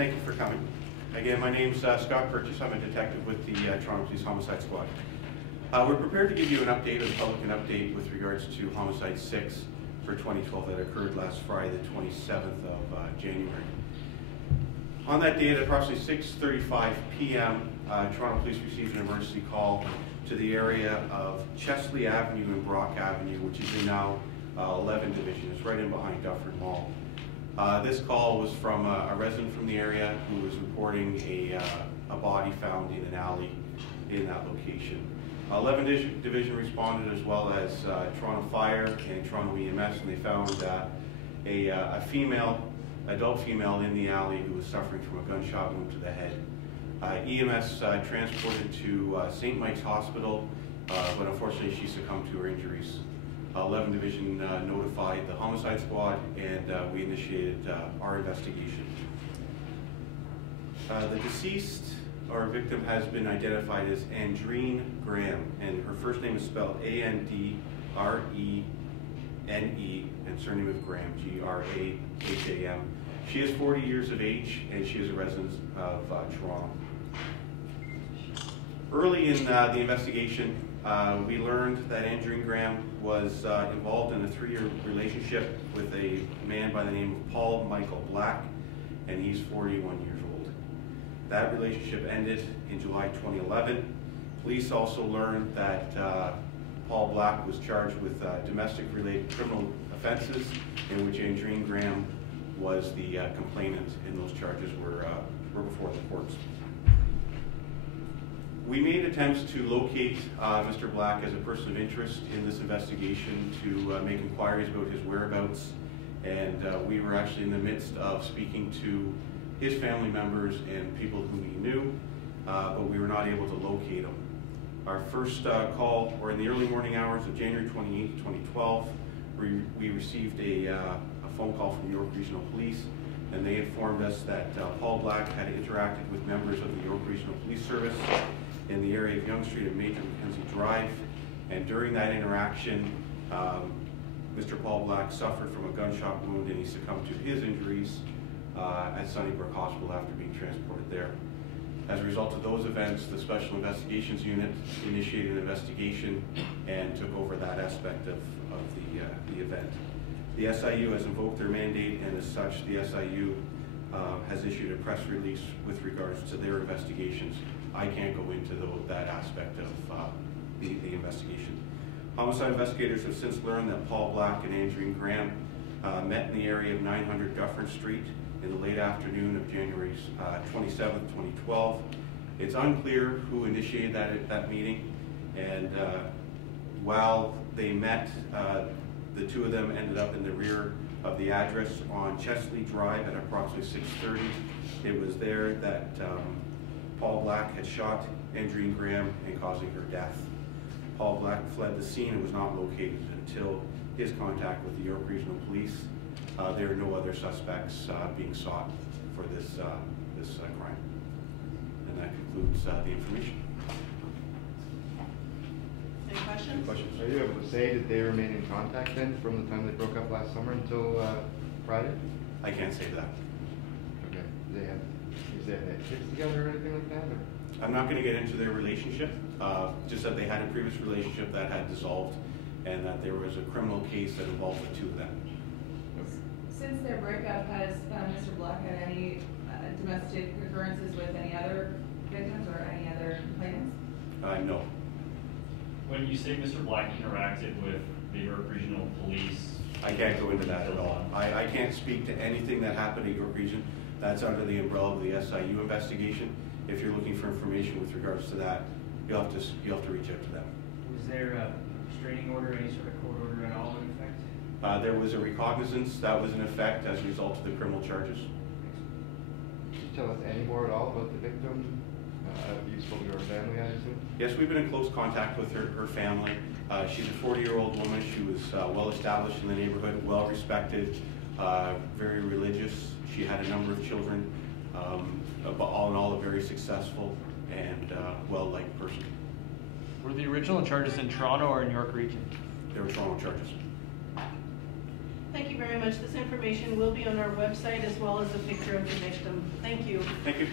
Thank you for coming. Again, my name's Scott Purches. I'm a detective with the Toronto Police Homicide Squad. We're prepared to give you an update, the public an update with regards to Homicide 6 for 2012 that occurred last Friday, the 27th of January. On that day at approximately 6:35 p.m., Toronto Police received an emergency call to the area of Chesley Avenue and Brock Avenue, which is in now 11 Division. It's right in behind Dufferin Mall. This call was from a resident from the area who was reporting a body found in an alley in that location. 11 Division responded, as well as Toronto Fire and Toronto EMS, and they found a adult female in the alley who was suffering from a gunshot wound to the head. EMS transported to St. Mike's Hospital, but unfortunately she succumbed to her injuries. 11 Division notified the Homicide Squad, and we initiated our investigation. The deceased, or victim, has been identified as Andrene Graham, and her first name is spelled A-N-D-R-E-N-E, and surname of Graham, G-R-A-H-A-M. She is 40 years of age, and she is a resident of Toronto. Early in the investigation, we learned that Andrene Graham was involved in a 3-year relationship with a man by the name of Paul Michael Black, and he's 41 years old. That relationship ended in July 2011. Police also learned that Paul Black was charged with domestic-related criminal offenses, in which Andrene Graham was the complainant, and those charges were before the courts. We made attempts to locate Mr. Black as a person of interest in this investigation, to make inquiries about his whereabouts, and we were actually in the midst of speaking to his family members and people whom he knew, but we were not able to locate him. Our first call, or in the early morning hours of January 28, 2012, we received a phone call from York Regional Police, and they informed us that Paul Black had interacted with members of the York Regional Police Service in the area of Yonge Street and Major Mackenzie Drive, and during that interaction, Mr. Paul Black suffered from a gunshot wound, and he succumbed to his injuries at Sunnybrook Hospital after being transported there. As a result of those events, the Special Investigations Unit initiated an investigation and took over that aspect of the event. The SIU has invoked their mandate, and as such, the SIU has issued a press release with regards to their investigations. I can't go into that aspect of the investigation. Homicide investigators have since learned that Paul Black and Andrene Graham met in the area of 900 Dufferin Street in the late afternoon of January 27th, 2012. It's unclear who initiated that meeting, and while they met, the two of them ended up in the rear of the address on Chesley Drive at approximately 6:30. It was there that Paul Black had shot Andrene Graham and causing her death. Paul Black fled the scene and was not located until his contact with the York Regional Police. There are no other suspects being sought for this crime. And that concludes the information. Any questions? Any questions? Are you able to say that they remain in contact then from the time they broke up last summer until Friday? I can't say that. Okay. Is they had kids together or anything like that? Or? I'm not going to get into their relationship. Just that they had a previous relationship that had dissolved, and that there was a criminal case that involved the two of them. Since their breakup, has Mr. Black had any domestic occurrences with any other victims or any other complainants? No. When you say Mr. Black interacted with the York Regional Police, I can't go into that at all. I can't speak to anything that happened at York Region. That's under the umbrella of the SIU investigation. If you're looking for information with regards to that, you'll have to reach out to them. Was there a restraining order, any sort of court order at all in effect? There was a recognizance that was in effect as a result of the criminal charges. Can you tell us any more at all about the victim? You spoke to her family, I assume? Yes, we've been in close contact with her family. She's a 40-year-old woman. She was well established in the neighborhood, well respected, very religious. She had a number of children, but all in all, a very successful and well-liked person. Were the original charges in Toronto or in York Region? They were Toronto charges. Thank you very much. This information will be on our website as well as a picture of the victim. Thank you. Thank you.